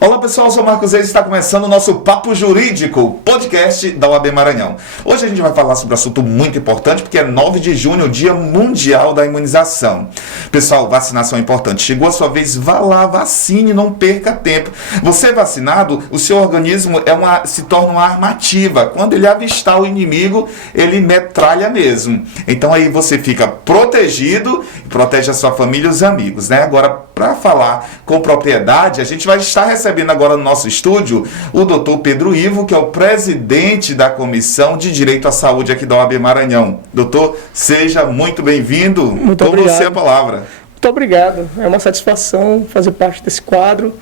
Olá pessoal, eu sou o Marcos Reis e está começando o nosso Papo Jurídico, podcast da OAB Maranhão. Hoje a gente vai falar sobre um assunto muito importante, porque é 9 de junho, o Dia Mundial da Imunização. Pessoal, vacinação é importante. Chegou a sua vez, vá lá, vacine, não perca tempo. Você vacinado, o seu organismo se torna uma arma ativa. Quando ele avistar o inimigo, ele metralha mesmo. Então aí você fica protegido e protege a sua família e os amigos, né? Agora, para falar com propriedade, a gente vai estar recebendo agora no nosso estúdio o Dr. Pedro Ivo, que é o presidente da Comissão de Direito à Saúde aqui da OAB Maranhão. Doutor, seja muito bem-vindo. Muito Com obrigado. você a palavra. Muito obrigado. É uma satisfação fazer parte desse quadro.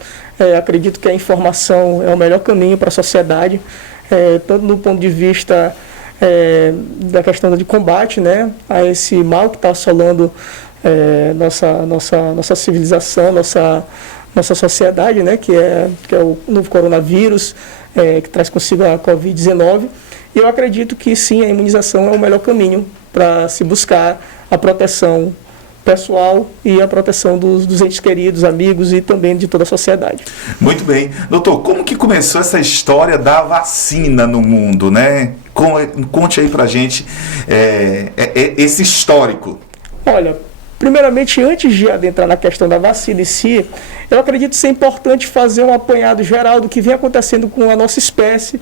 Acredito que a informação é o melhor caminho para a sociedade, tanto do ponto de vista da questão de combate, né, a esse mal que está assolando nossa civilização, nossa sociedade, né, que é o novo coronavírus, que traz consigo a Covid-19. E eu acredito que sim, a imunização é o melhor caminho para se buscar a proteção pessoal e a proteção dos entes queridos, amigos e também de toda a sociedade. Muito bem. Doutor, como que começou essa história da vacina no mundo, né? Conte aí pra gente esse histórico. Olha, primeiramente, antes de adentrar na questão da vacina em si, eu acredito ser importante fazer um apanhado geral do que vem acontecendo com a nossa espécie,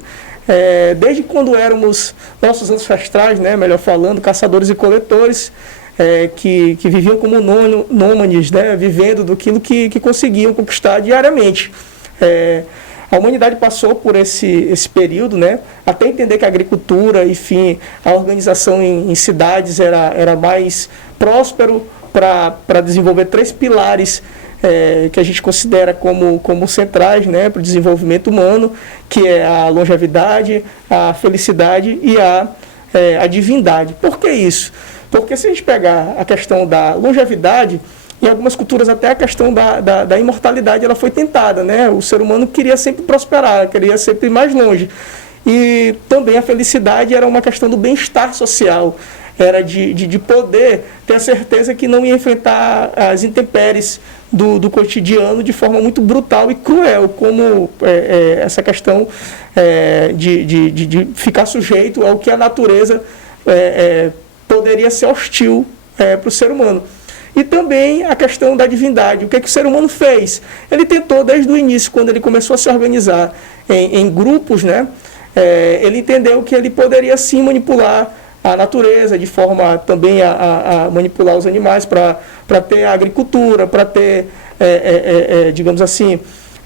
desde quando éramos nossos ancestrais, né, melhor falando, caçadores e coletores, que viviam como nômades, né, vivendo daquilo que conseguiam conquistar diariamente. A humanidade passou por esse período, né, até entender que a agricultura, enfim, a organização em cidades era mais próspero para desenvolver 3 pilares que a gente considera como centrais, né, para o desenvolvimento humano, que é a longevidade, a felicidade e a divindade. Por que isso? Porque se a gente pegar a questão da longevidade, em algumas culturas até a questão da imortalidade ela foi tentada, né? O ser humano queria sempre prosperar, queria sempre ir mais longe. E também a felicidade era uma questão do bem-estar social, era de poder ter a certeza que não ia enfrentar as intempéries do cotidiano de forma muito brutal e cruel, como essa questão de ficar sujeito ao que a natureza poderia ser hostil para o ser humano. E também a questão da divindade. O que o ser humano fez? Ele tentou, desde o início, quando ele começou a se organizar em grupos, né, ele entendeu que ele poderia sim manipular a natureza, de forma também a manipular os animais para ter a agricultura, para ter, digamos assim,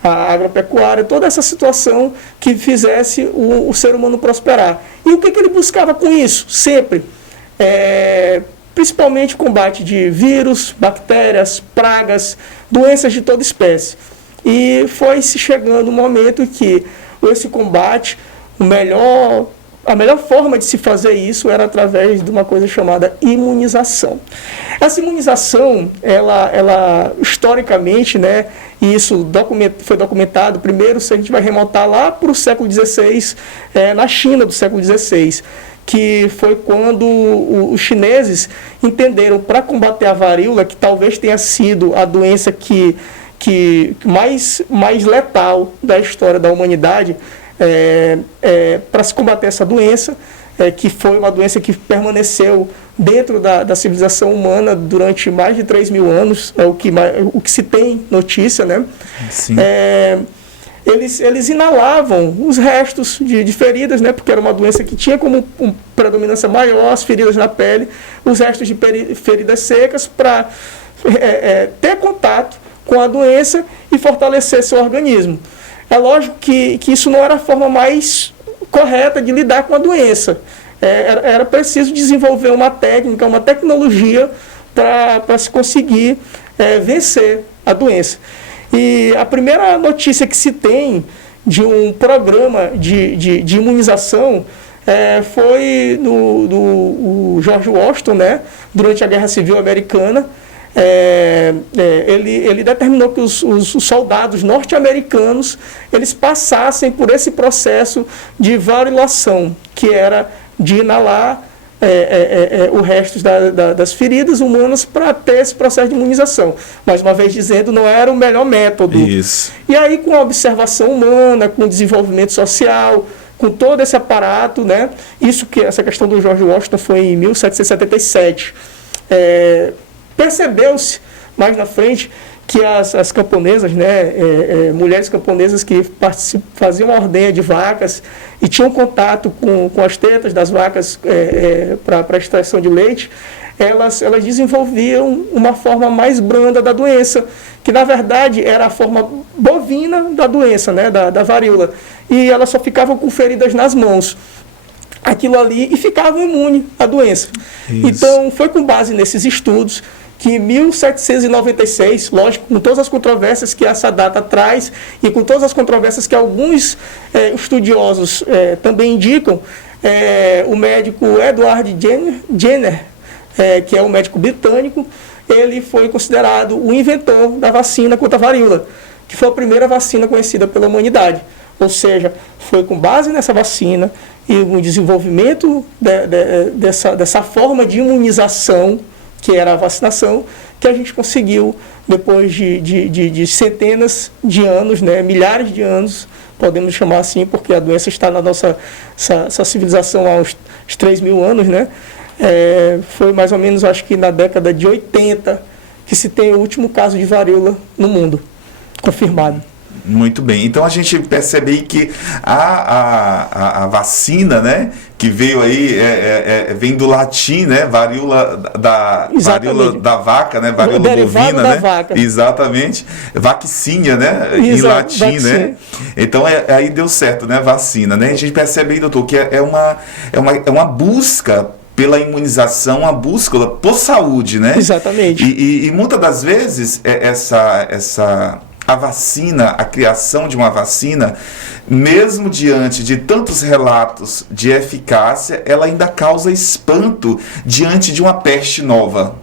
a agropecuária, toda essa situação que fizesse o ser humano prosperar. E o que ele buscava com isso? Sempre principalmente combate de vírus, bactérias, pragas, doenças de toda espécie. E foi se chegando um momento que esse combate, a melhor forma de se fazer isso era através de uma coisa chamada imunização. Essa imunização, ela historicamente, né, e isso foi documentado, primeiro, se a gente vai remontar lá para o século XVI, na China do século XVI, que foi quando os chineses entenderam, para combater a varíola, que talvez tenha sido a doença que mais letal da história da humanidade, para se combater essa doença, que foi uma doença que permaneceu dentro da civilização humana durante mais de 3.000 anos, o que se tem notícia, né? Sim. Eles inalavam os restos de feridas, né, porque era uma doença que tinha como predominância maior as feridas na pele, os restos de feridas secas, para ter contato com a doença e fortalecer seu organismo. É lógico que isso não era a forma mais correta de lidar com a doença. Era preciso desenvolver uma técnica, uma tecnologia para se conseguir vencer a doença. E a primeira notícia que se tem de um programa de imunização foi do George Washington, né, durante a Guerra Civil Americana. Ele determinou que os soldados norte-americanos eles passassem por esse processo de variolação, que era de inalar o resto das feridas humanas para ter esse processo de imunização. Mais uma vez dizendo, não era o melhor método. Isso. E aí, com a observação humana, com o desenvolvimento social, com todo esse aparato, né? Essa questão do George Washington foi em 1777. Percebeu-se mais na frente que as camponesas, né, mulheres camponesas que faziam a ordenha de vacas e tinham contato com as tetas das vacas para a extração de leite, elas desenvolviam uma forma mais branda da doença, que na verdade era a forma bovina da doença, né, da varíola. E elas só ficavam com feridas nas mãos, aquilo ali, e ficavam imunes à doença. Isso. Então, foi com base nesses estudos que em 1796, lógico, com todas as controvérsias que essa data traz e com todas as controvérsias que alguns estudiosos também indicam, o médico Edward Jenner, que é um médico britânico, ele foi considerado o inventor da vacina contra a varíola, que foi a primeira vacina conhecida pela humanidade. Ou seja, foi com base nessa vacina e no desenvolvimento dessa forma de imunização, que era a vacinação, que a gente conseguiu, depois de centenas de anos, né, milhares de anos, podemos chamar assim, porque a doença está na nossa civilização há uns 3.000 anos, né? Foi mais ou menos, acho que na década de 80, que se tem o último caso de varíola no mundo, confirmado. Muito bem. Então a gente percebe aí que a vacina, né, que veio aí, vem do latim, né, varíola da vaca, né, varíola bovina, né? Vaca. Exatamente. Vaccinha, né, em latim, vacina. né? Então aí deu certo, né, vacina, né? A gente percebe aí, doutor, que é uma busca pela imunização, a busca por saúde, né? Exatamente. E muitas das vezes a vacina, a criação de uma vacina, mesmo diante de tantos relatos de eficácia, ela ainda causa espanto diante de uma peste nova.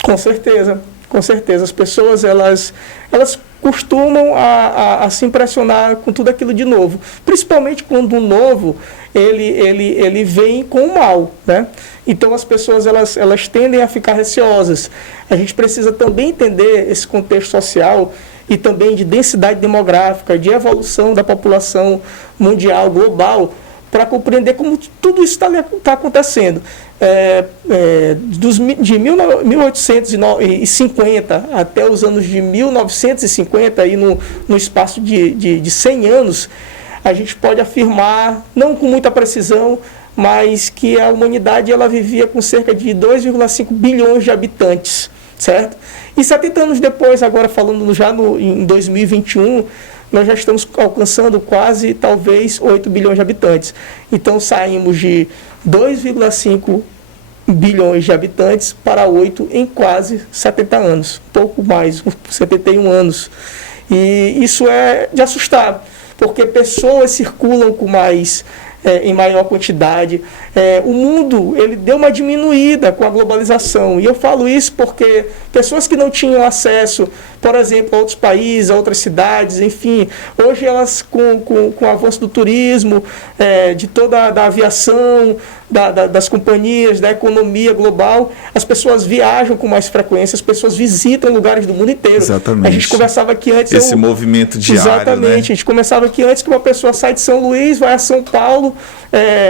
Com certeza, com certeza. As pessoas, elas costumam a se impressionar com tudo aquilo de novo. Principalmente quando o novo, ele vem com o mal, né? Então as pessoas, elas tendem a ficar receosas. A gente precisa também entender esse contexto social e também de densidade demográfica, de evolução da população mundial, global, para compreender como tudo isso está acontecendo. De 1850 até os anos de 1950, aí no espaço de 100 anos, a gente pode afirmar, não com muita precisão, mas que a humanidade ela vivia com cerca de 2,5 bilhões de habitantes, certo? E 70 anos depois, agora falando em 2021, nós já estamos alcançando quase, talvez, 8 bilhões de habitantes. Então, saímos de 2,5 bilhões de habitantes para 8 em quase 70 anos. Pouco mais, 71 anos. E isso é de assustar, porque pessoas circulam com em maior quantidade. O mundo ele deu uma diminuída com a globalização. E eu falo isso porque pessoas que não tinham acesso, por exemplo, a outros países, a outras cidades, enfim, hoje elas, com o avanço do turismo, de toda a aviação, das companhias, da economia global, as pessoas viajam com mais frequência, as pessoas visitam lugares do mundo inteiro. Exatamente. A gente conversava aqui antes... Esse movimento diário, exatamente, né? A gente começava aqui antes que uma pessoa sai de São Luís, vai a São Paulo,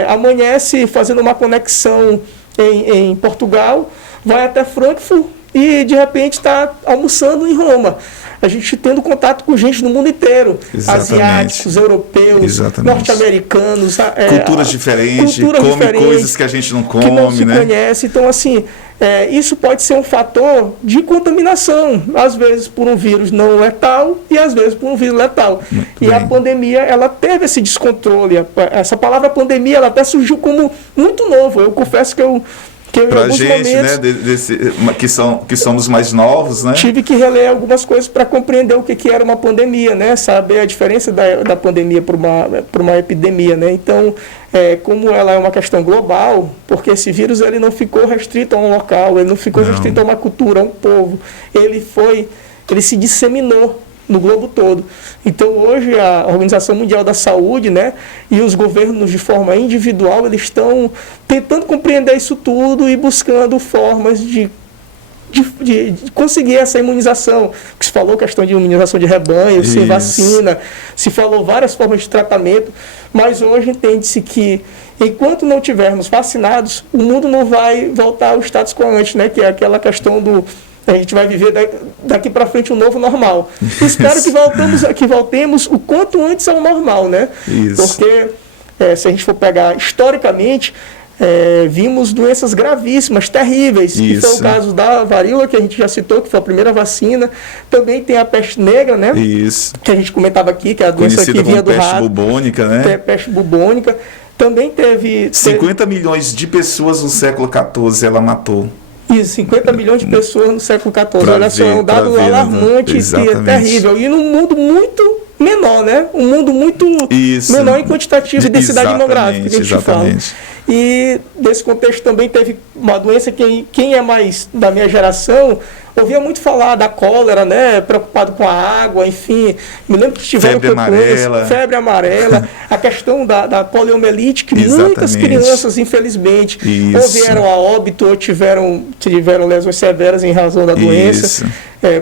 amanhece fazendo uma conexão em Portugal, vai até Frankfurt e de repente está almoçando em Roma. A gente tendo contato com gente no mundo inteiro. Exatamente. Asiáticos, europeus, exatamente. Norte-americanos. Culturas diferentes, come coisas que a gente não come, que não se né? conhece. Então, assim, isso pode ser um fator de contaminação, às vezes por um vírus não letal e às vezes por um vírus letal. Muito e bem. A pandemia, ela teve esse descontrole. Essa palavra pandemia, ela até surgiu como muito novo. Eu confesso que eu pra em alguns gente, momentos, né, que somos mais novos, né? Tive que reler algumas coisas para compreender o que era uma pandemia, né? Saber a diferença da pandemia para uma epidemia, né? Então, como ela é uma questão global, porque esse vírus ele não ficou restrito a um local, ele não ficou restrito a uma cultura, a um povo, ele se disseminou no globo todo. Então hoje a Organização Mundial da Saúde, né, e os governos de forma individual, eles estão tentando compreender isso tudo e buscando formas de conseguir essa imunização. Se falou questão de imunização de rebanho, sem vacina, se falou várias formas de tratamento, mas hoje entende-se que enquanto não tivermos vacinados, o mundo não vai voltar ao status quo antes, né, que é aquela questão do a gente vai viver daqui para frente um novo normal. Espero que voltemos o quanto antes ao normal, né? Isso. Porque se a gente for pegar historicamente, vimos doenças gravíssimas, terríveis, que foi o caso da varíola, que a gente já citou, que foi a primeira vacina. Também tem a peste negra, né? Isso. Que a gente comentava aqui, que é a doença conhecida que vinha do como peste rato. bubônica, né? É, peste bubônica. Também teve 50 milhões de pessoas no século XIV ela matou. Isso, 50 milhões de pessoas no século XIV. Olha só, é um dado alarmante e terrível. E num mundo muito menor, né? Um mundo muito menor em quantitativo e densidade demográfica que a gente fala. E nesse contexto também teve uma doença que quem é mais da minha geração ouvia muito falar da cólera, né? Preocupado com a água, enfim. Me lembro que tiveram febre amarela, a questão da poliomielite, que muitas crianças, infelizmente, ou vieram a óbito ou tiveram lesões severas em razão da doença.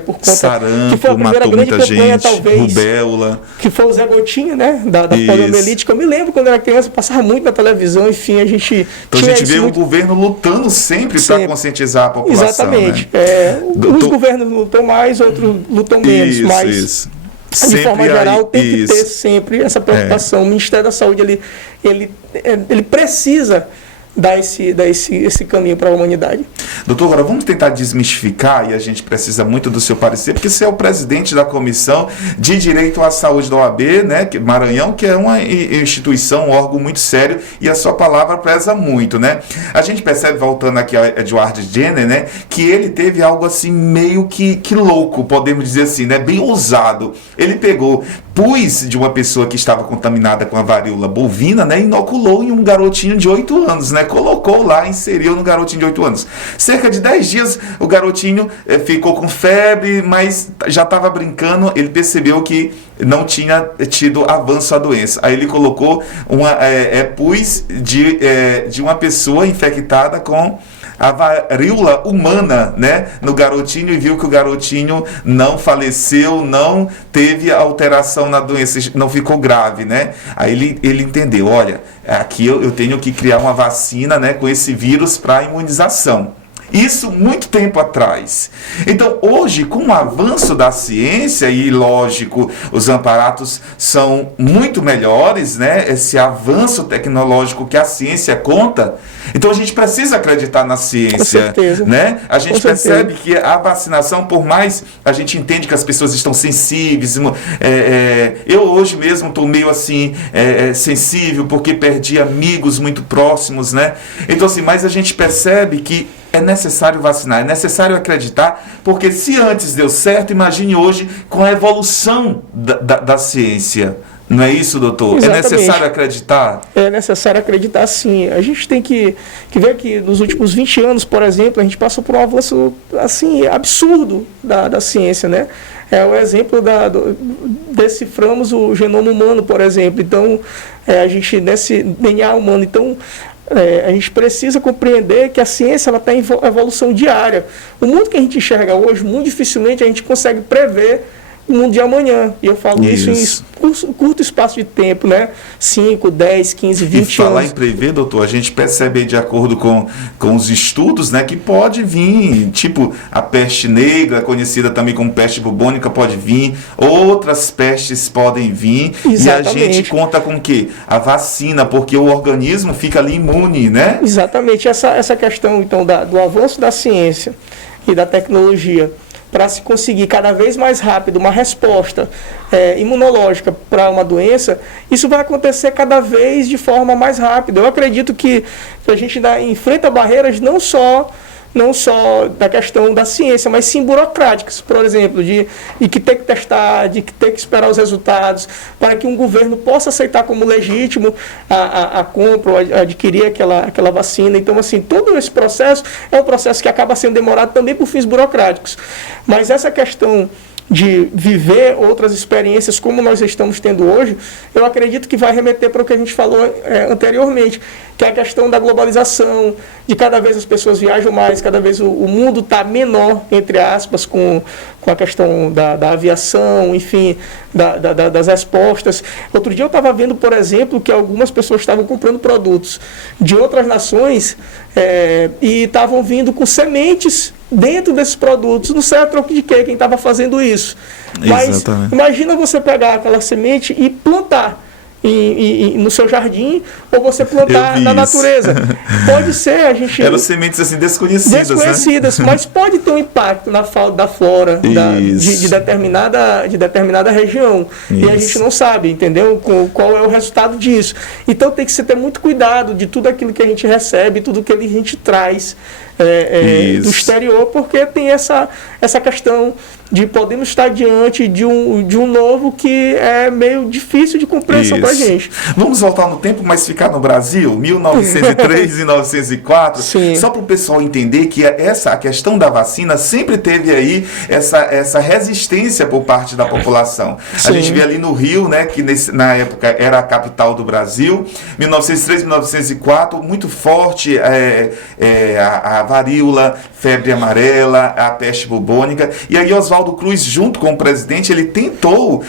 Por conta sarampo, que foi a primeira grande campanha, talvez, rubéola, que foi o Zé Gotinha, né, da poliomielite, que eu me lembro quando era criança, passava muito na televisão, enfim, a gente então a gente vê o governo lutando sempre para conscientizar a população. Exatamente. Né? Uns governos lutam mais, outros lutam menos, mas de forma geral tem que ter sempre essa preocupação. O Ministério da Saúde ele precisa dar esse caminho para a humanidade. Doutor, agora vamos tentar desmistificar, e a gente precisa muito do seu parecer, porque você é o presidente da Comissão de Direito à Saúde da OAB, né, Maranhão, que é uma instituição, um órgão muito sério, e a sua palavra pesa muito, né? A gente percebe, voltando aqui a Edward Jenner, né, que ele teve algo assim meio que louco, podemos dizer assim, né, bem ousado. Ele pegou pus de uma pessoa que estava contaminada com a varíola bovina, né, inoculou em um garotinho de 8 anos, né, colocou lá, inseriu no garotinho de 8 anos. Cerca de 10 dias o garotinho ficou com febre, mas já estava brincando, ele percebeu que não tinha tido avanço à doença. Aí ele colocou pus de uma pessoa infectada com a varíola humana, né, no garotinho, e viu que o garotinho não faleceu, não teve alteração na doença, não ficou grave, né? Aí ele entendeu, olha, aqui eu tenho que criar uma vacina, né, com esse vírus para imunização. Isso muito tempo atrás. Então, hoje, com o avanço da ciência, e lógico, os aparatos são muito melhores, né? Esse avanço tecnológico que a ciência conta. Então, a gente precisa acreditar na ciência. Com certeza. Né? A gente percebe que a vacinação, por mais a gente entende que as pessoas estão sensíveis. Eu hoje mesmo estou meio assim, sensível, porque perdi amigos muito próximos, né? Então, assim, mas a gente percebe que é necessário vacinar, é necessário acreditar, porque se antes deu certo, imagine hoje com a evolução da ciência. Não é isso, doutor? Exatamente. É necessário acreditar? É necessário acreditar, sim. A gente tem que ver que nos últimos 20 anos, por exemplo, a gente passou por um avanço assim, absurdo da ciência, né? É o exemplo deciframos o genoma humano, por exemplo. Então, a gente, nesse DNA humano, então, a gente precisa compreender que a ciência está em evolução diária. O mundo que a gente enxerga hoje, muito dificilmente a gente consegue prever o mundo de amanhã. E eu falo isso em curto espaço de tempo, né? 5, 10, 15, 20 anos. E falar em prever, doutor, a gente percebe aí, de acordo com os estudos, né, que pode vir, tipo a peste negra, conhecida também como peste bubônica, pode vir, outras pestes podem vir. Exatamente. E a gente conta com o quê? A vacina, porque o organismo fica ali imune, né? Exatamente. Essa questão, então, do avanço da ciência e da tecnologia, para se conseguir cada vez mais rápido uma resposta imunológica para uma doença, isso vai acontecer cada vez de forma mais rápida. Eu acredito que a gente enfrenta barreiras não só da questão da ciência, mas sim burocráticas, por exemplo, de que ter que testar, de que ter que esperar os resultados, para que um governo possa aceitar como legítimo a compra ou adquirir aquela vacina. Então, assim, todo esse processo é um processo que acaba sendo demorado também por fins burocráticos. Mas essa questão de viver outras experiências como nós estamos tendo hoje, eu acredito que vai remeter para o que a gente falou anteriormente, que é a questão da globalização, de cada vez as pessoas viajam mais, cada vez o mundo está menor, entre aspas, com a questão da aviação, enfim, das respostas. Outro dia eu estava vendo, por exemplo, que algumas pessoas estavam comprando produtos de outras nações e estavam vindo com sementes dentro desses produtos. Não sei a troco de quê, quem estava fazendo isso. Mas exatamente. Imagina você pegar aquela semente e plantar no seu jardim, ou você plantar na natureza. Pode ser, a gente... Eram sementes assim desconhecidas, né? Mas pode ter um impacto da flora de determinada região. Isso. E a gente não sabe, entendeu? Qual é o resultado disso. Então tem que se ter muito cuidado de tudo aquilo que a gente recebe, tudo que a gente traz do exterior, porque tem essa questão de podemos estar diante de um novo que é meio difícil de compreensão para a gente. Vamos voltar no tempo, mas ficar no Brasil, 1903 e 1904, Sim. Só para o pessoal entender que a questão da vacina sempre teve aí essa resistência por parte da população. Sim. A gente vê ali no Rio, né, que na época era a capital do Brasil, 1903, 1904, muito forte a varíola, febre amarela, a peste bubônica, e aí Oswaldo Cruz, junto com o presidente, ele tentou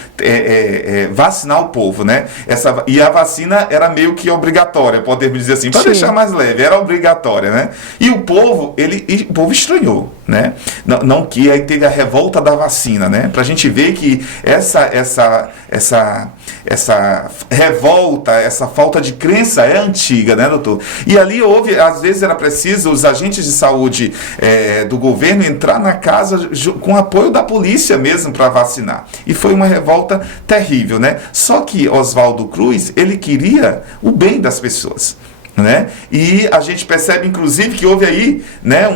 vacinar o povo, né? E a vacina era meio que obrigatória, podemos dizer assim, para deixar mais leve, era obrigatória, né? E o povo estranhou, né? Não que aí teve a revolta da vacina, né? Pra gente ver que essa revolta, essa falta de crença é antiga, né, doutor? E ali às vezes era preciso os agentes de saúde do governo entrar na casa com apoio da polícia mesmo para vacinar. E foi uma revolta terrível, né? Só que Oswaldo Cruz, ele queria o bem das pessoas, né? E a gente percebe, inclusive, que houve aí, né,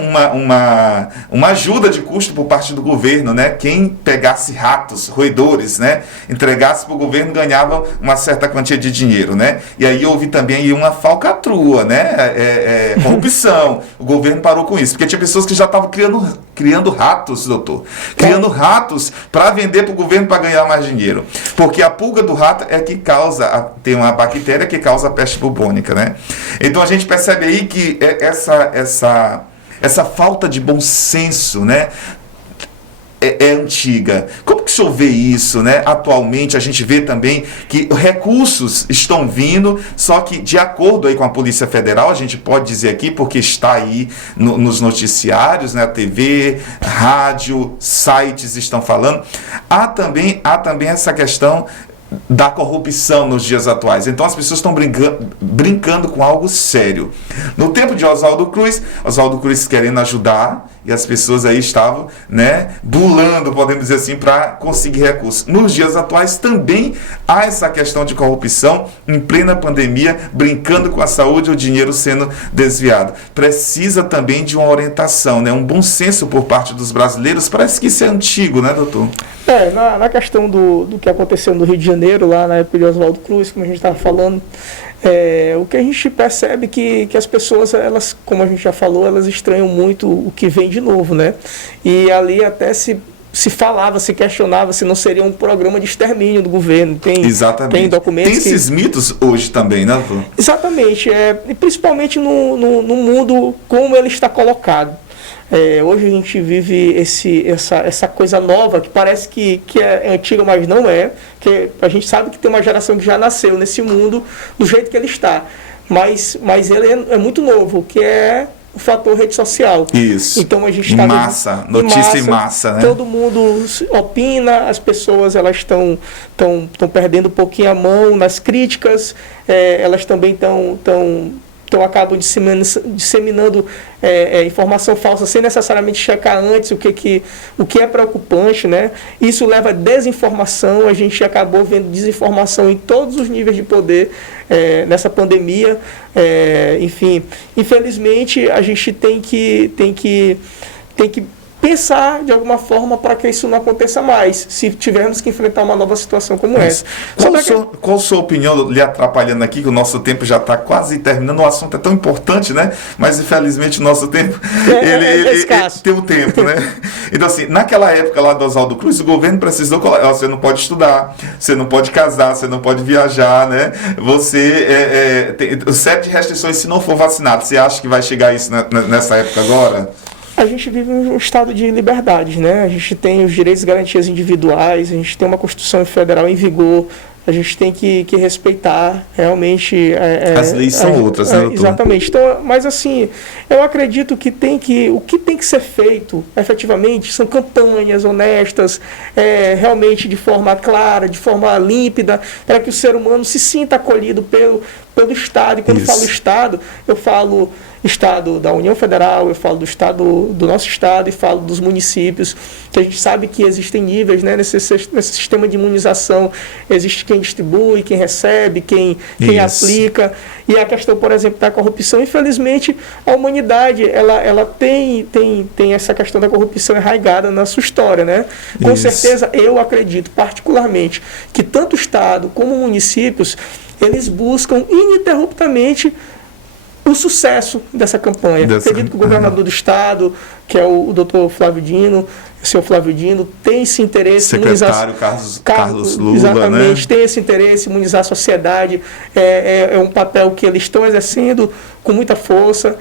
uma ajuda de custo por parte do governo, né? Quem pegasse ratos, roedores, né, entregasse para o governo, ganhava uma certa quantia de dinheiro, né? E aí houve também aí uma falcatrua, né? Corrupção. O governo parou com isso, porque tinha pessoas que já estavam criando ratos, doutor. Criando ratos para vender para o governo para ganhar mais dinheiro. Porque a pulga do rato é que tem uma bactéria que causa a peste bubônica, né? Então a gente percebe aí que essa falta de bom senso, né, é antiga. Como que o senhor vê isso, né? Atualmente a gente vê também que recursos estão vindo, só que de acordo aí com a Polícia Federal, a gente pode dizer aqui, porque está aí nos noticiários, né? TV, rádio, sites estão falando, há também essa questão da corrupção nos dias atuais. Então as pessoas estão brincando com algo sério. No tempo de Oswaldo Cruz querendo ajudar, e as pessoas aí estavam, né, bulando, podemos dizer assim, para conseguir recursos. Nos dias atuais também há essa questão de corrupção, em plena pandemia, brincando com a saúde, o dinheiro sendo desviado. Precisa também de uma orientação, né, um bom senso por parte dos brasileiros. Parece que isso é antigo, né, doutor? Na questão do que aconteceu no Rio de Janeiro, lá na época de Oswaldo Cruz, como a gente estava falando, o que a gente percebe que as pessoas, elas, como a gente já falou, elas estranham muito o que vem de novo, né? E ali até se falava, se questionava se não seria um programa de extermínio do governo. Exatamente. Tem documentos. Tem esses mitos hoje também, né, doutor? Exatamente. E principalmente no mundo como ele está colocado. Hoje a gente vive essa coisa nova que parece que é antiga, mas não é. Que a gente sabe que tem uma geração que já nasceu nesse mundo do jeito que ele está. Mas ele é muito novo, que é o fator rede social. Isso. Então a gente está notícia em massa, né? Todo mundo opina, as pessoas elas estão perdendo um pouquinho a mão nas críticas, elas também acabam disseminando informação falsa sem necessariamente checar antes o que é preocupante, né? Isso leva a desinformação. A gente acabou vendo desinformação em todos os níveis de poder nessa pandemia. Enfim, infelizmente a gente tem que pensar de alguma forma para que isso não aconteça mais, se tivermos que enfrentar uma nova situação como essa. Qual a sua opinião, lhe atrapalhando aqui, que o nosso tempo já está quase terminando, o assunto é tão importante, né? Mas infelizmente o nosso tempo, ele tem o tempo, né? Então assim, naquela época lá do Oswaldo Cruz, o governo precisou, você não pode estudar, você não pode casar, você não pode viajar, né? Você tem sete restrições se não for vacinado. Você acha que vai chegar isso nessa época agora? A gente vive um estado de liberdade, né? A gente tem os direitos e garantias individuais, a gente tem uma Constituição Federal em vigor, a gente tem que respeitar realmente... As leis são outras, né, doutor? Exatamente. Então, mas assim, eu acredito que o que tem que ser feito, efetivamente, são campanhas honestas, realmente de forma clara, de forma límpida, para que o ser humano se sinta acolhido pelo Estado. E quando eu falo Estado, eu falo Estado da União Federal, eu falo do Estado, do nosso Estado, e falo dos municípios, que a gente sabe que existem níveis, né, nesse sistema de imunização. Existe quem distribui, quem recebe, quem aplica. E a questão, por exemplo, da corrupção, infelizmente, a humanidade ela tem essa questão da corrupção enraizada na sua história, né? Com certeza, eu acredito particularmente que tanto o Estado como municípios, eles buscam ininterruptamente o sucesso dessa campanha. Acredito que o governador do Estado, que é o doutor Flávio Dino, o senhor Flávio Dino, tem esse interesse em imunizar... Carlos Lula, exatamente, né? Tem esse interesse em imunizar a sociedade. É um papel que eles estão exercendo com muita força.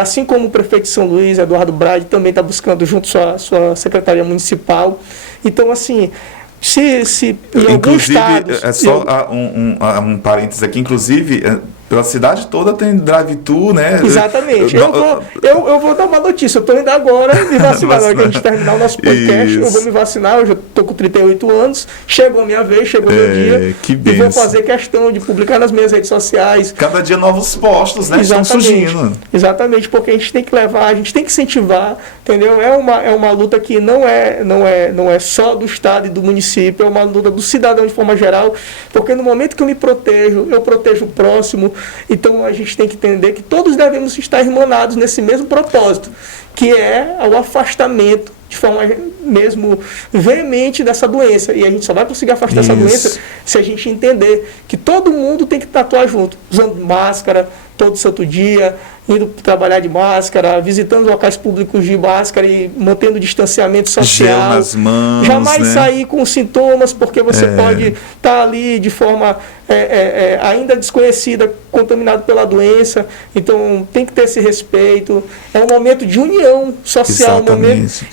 Assim como o prefeito de São Luís, Eduardo Brade, também está buscando junto à sua secretaria municipal. Então, assim... Se em alguns estados... Só um parênteses aqui, inclusive... Pela cidade toda tem drive-thru, né? Exatamente. Eu vou dar uma notícia. Eu estou indo agora me vacinar. Na hora que a gente terminar o nosso podcast, eu vou me vacinar. Eu já estou com 38 anos. Chegou a minha vez, chegou o meu dia. Que e vou fazer questão de publicar nas minhas redes sociais. Cada dia novos postos, né? Exatamente, estão surgindo. Exatamente, porque a gente tem que levar, a gente tem que incentivar, entendeu? É uma luta que não é só do Estado e do município, é uma luta do cidadão de forma geral, porque no momento que eu me protejo, eu protejo o próximo. Então a gente tem que entender que todos devemos estar irmanados nesse mesmo propósito, que é o afastamento de forma mesmo veemente dessa doença. E a gente só vai conseguir afastar essa doença se a gente entender que todo mundo tem que atuar junto, usando máscara todo santo dia, indo trabalhar de máscara, visitando locais públicos de máscara e mantendo o distanciamento social. Gel nas mãos, jamais sair com sintomas, porque você pode estar ali de forma ainda desconhecida, contaminado pela doença. Então tem que ter esse respeito. É um momento de união social.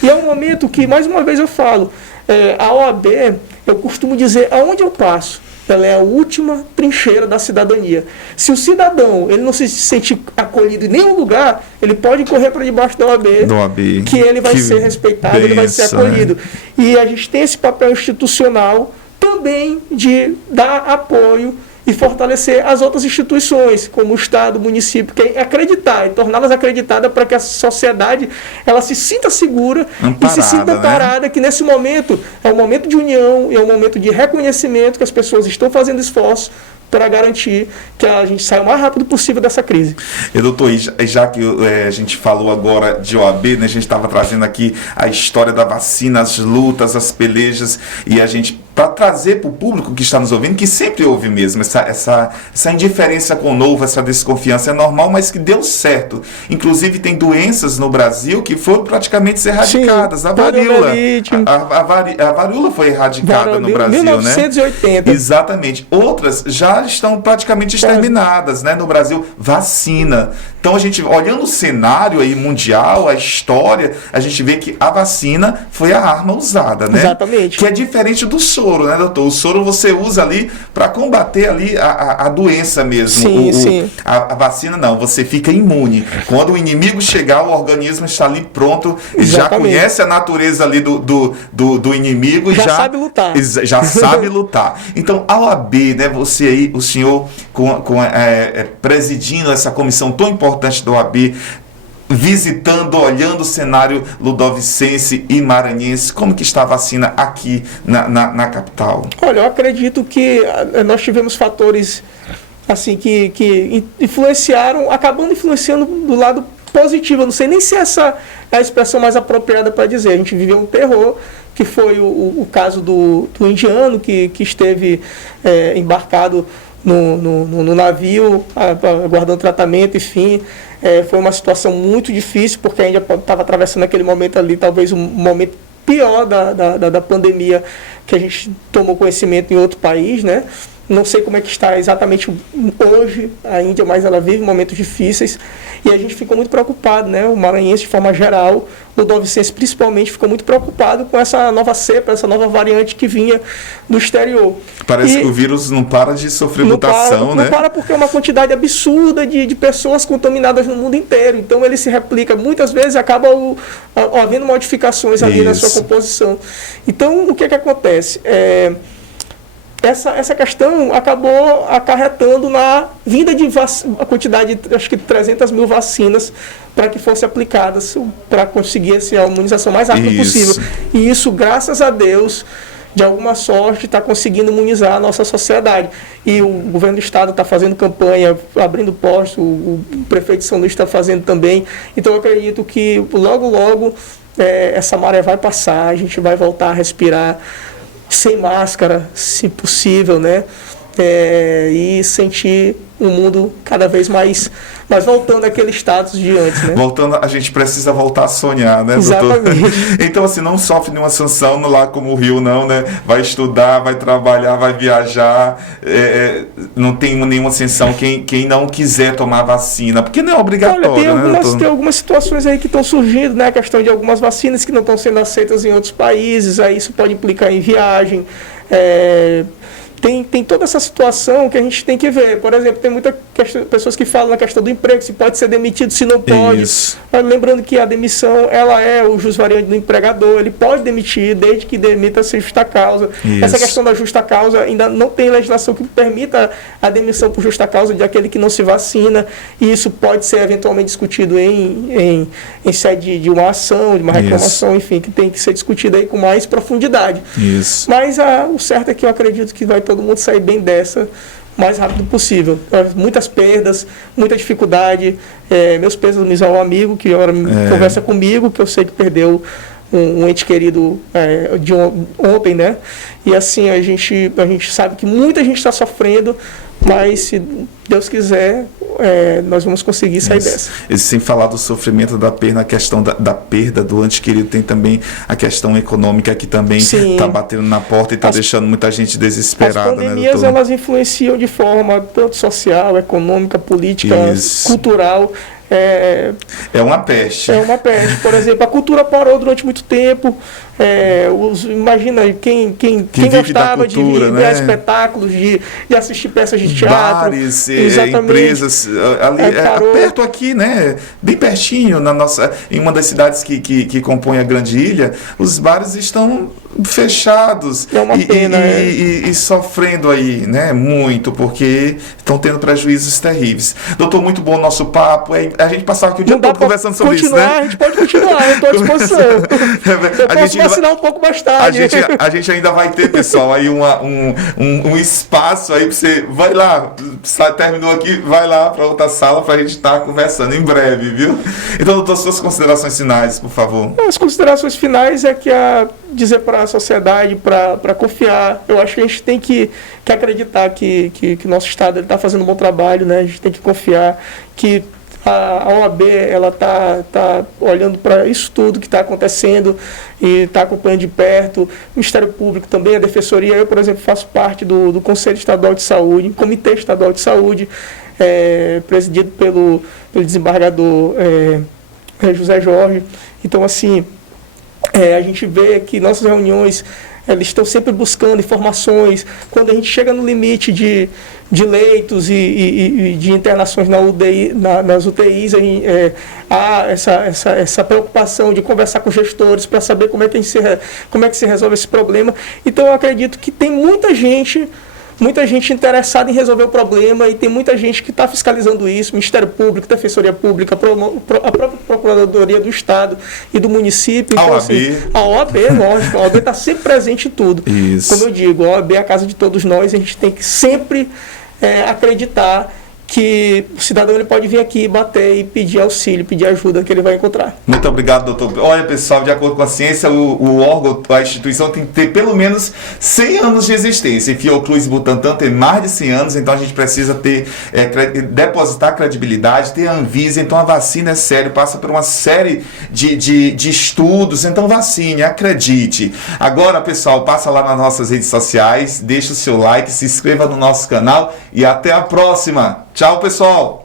E é um momento que, mais uma vez eu falo, a OAB, eu costumo dizer, aonde eu passo, ela é a última trincheira da cidadania. Se o cidadão ele não se sente acolhido em nenhum lugar, ele pode correr para debaixo da OAB, que ele vai ser respeitado, ele vai ser acolhido. E a gente tem esse papel institucional também de dar apoio e fortalecer as outras instituições, como o Estado, o município, que é acreditar e torná-las acreditadas para que a sociedade ela se sinta segura e se sinta amparada, né? Que nesse momento é um momento de união e é um momento de reconhecimento que as pessoas estão fazendo esforço para garantir que a gente saia o mais rápido possível dessa crise. E doutor, já que a gente falou agora de OAB, né, a gente estava trazendo aqui a história da vacina, as lutas, as pelejas, e a gente, para trazer para o público que está nos ouvindo, que sempre houve mesmo essa indiferença com o novo, essa desconfiança é normal, mas que deu certo. Inclusive tem doenças no Brasil que foram praticamente erradicadas. A varíola. A varíola foi erradicada no Brasil, 1980. Né? Exatamente. Outras já estão praticamente exterminadas, né? No Brasil, vacina. Então a gente, olhando o cenário aí mundial, a história, a gente vê que a vacina foi a arma usada, né? Exatamente. Que é diferente do soro, né, doutor? O soro você usa ali para combater ali a doença mesmo. Sim. A vacina não, você fica imune. Quando o inimigo chegar, o organismo está ali pronto, já conhece a natureza ali do inimigo e já sabe lutar. Já sabe lutar. Então, a OAB, né, você aí, o senhor presidindo essa comissão tão importante da OAB, visitando, olhando o cenário ludovicense e maranhense, como que está a vacina aqui na capital? Olha, eu acredito que nós tivemos fatores assim que influenciaram, acabando influenciando do lado positiva. Eu não sei nem se essa é a expressão mais apropriada para dizer. A gente viveu um terror, que foi o caso do indiano que esteve embarcado no navio, aguardando tratamento, enfim. Foi uma situação muito difícil, porque a Índia estava atravessando aquele momento ali, talvez um momento pior da pandemia que a gente tomou conhecimento em outro país, né? Não sei como é que está exatamente hoje a Índia, mas ela vive momentos difíceis e a gente ficou muito preocupado, né? O maranhense, de forma geral, o dovicense principalmente, ficou muito preocupado com essa nova cepa, essa nova variante que vinha do exterior. Parece que o vírus não para de sofrer mutação, né? Não para porque é uma quantidade absurda de pessoas contaminadas no mundo inteiro. Então ele se replica, muitas vezes acaba havendo modificações ali na sua composição. Então o que acontece? Essa questão acabou acarretando na vinda de a quantidade, acho que 300 mil vacinas para que fossem aplicadas, para conseguir a imunização mais rápida possível. E isso, graças a Deus, de alguma sorte, está conseguindo imunizar a nossa sociedade. E o governo do estado está fazendo campanha, abrindo postos, o prefeito de São Luís está fazendo também. Então eu acredito que logo essa maré vai passar, a gente vai voltar a respirar sem máscara, se possível, né? E sentir um mundo cada vez mais voltando àquele status de antes, né? Voltando, a gente precisa voltar a sonhar, né, Exatamente. doutor? Então, assim, não sofre nenhuma sanção lá como o Rio, não, né? Vai estudar, vai trabalhar, vai viajar, não tem nenhuma sanção quem não quiser tomar vacina, porque não é obrigatório. Olha, tem algumas situações aí que estão surgindo, né? A questão de algumas vacinas que não estão sendo aceitas em outros países, aí isso pode implicar em viagem. Tem toda essa situação que a gente tem que ver. Por exemplo, tem muitas pessoas que falam na questão do emprego, se pode ser demitido, se não pode. Mas lembrando que a demissão, ela é o jusvariante do empregador, ele pode demitir desde que demita sem justa causa. Essa questão da justa causa, ainda não tem legislação que permita a demissão por justa causa de aquele que não se vacina, e isso pode ser eventualmente discutido em sede de uma ação, de uma reclamação, enfim, que tem que ser discutido aí com mais profundidade. Mas o certo é que eu acredito que vai todo mundo sair bem dessa o mais rápido possível. Muitas perdas, muita dificuldade. Meus pêsames ao amigo que agora conversa comigo, que eu sei que perdeu um ente querido de ontem, né? E assim, a gente sabe que muita gente está sofrendo, mas se Deus quiser, nós vamos conseguir sair dessa. E sem falar do sofrimento da perda, a questão da perda do ente querido, tem também a questão econômica que também está batendo na porta e está deixando muita gente desesperada. As pandemias, né, elas influenciam de forma tanto social, econômica, política, cultural. É uma peste. É uma peste. Por exemplo, a cultura parou durante muito tempo. Imagina quem gostava de ver espetáculos, de assistir peças de teatro. Bares, empresas, ali, perto aqui, né? Bem pertinho, em uma das cidades que compõe a Grande Ilha, os bares estão fechados. É uma pena, e sofrendo aí, né? Muito, porque estão tendo prejuízos terríveis. Doutor, muito bom o nosso papo. A gente passava aqui o dia todo conversando sobre isso, né? A gente pode continuar, eu estou à disposição. Eu posso vacinar um pouco mais tarde. A gente ainda vai ter, pessoal, aí um espaço aí para você. Vai lá, terminou aqui, vai lá para outra sala para a gente estar conversando em breve, viu? Então, doutor, suas considerações finais, por favor. As considerações finais é que dizer para a sociedade, para confiar. Eu acho que a gente tem que acreditar que o nosso Estado está fazendo um bom trabalho, né? A gente tem que confiar que a OAB está olhando para isso tudo que está acontecendo e está acompanhando de perto. O Ministério Público também, a Defensoria. Eu, por exemplo, faço parte do Conselho Estadual de Saúde, Comitê Estadual de Saúde, presidido pelo desembargador José Jorge. Então, assim, a gente vê que nossas reuniões eles estão sempre buscando informações. Quando a gente chega no limite de leitos e de internações nas UTIs, há essa preocupação de conversar com gestores para saber como é que se resolve esse problema. Então, eu acredito que tem muita gente interessada em resolver o problema, e tem muita gente que está fiscalizando isso, Ministério Público, Defensoria Pública, a própria Procuradoria do Estado e do município. A então, OAB. Assim, a OAB, lógico, a OAB está sempre presente em tudo. Isso. Como eu digo, a OAB é a casa de todos nós, a gente tem que sempre acreditar que o cidadão ele pode vir aqui bater e pedir auxílio, pedir ajuda que ele vai encontrar. Muito obrigado, doutor. Olha, pessoal, de acordo com a ciência, o órgão, a instituição tem que ter pelo menos 100 anos de existência. E Fiocruz Butantan tem mais de 100 anos, então a gente precisa ter, depositar credibilidade, ter a Anvisa. Então a vacina é sério, passa por uma série de estudos. Então vacine, acredite. Agora, pessoal, passa lá nas nossas redes sociais, deixa o seu like, se inscreva no nosso canal e até a próxima. Tchau, pessoal!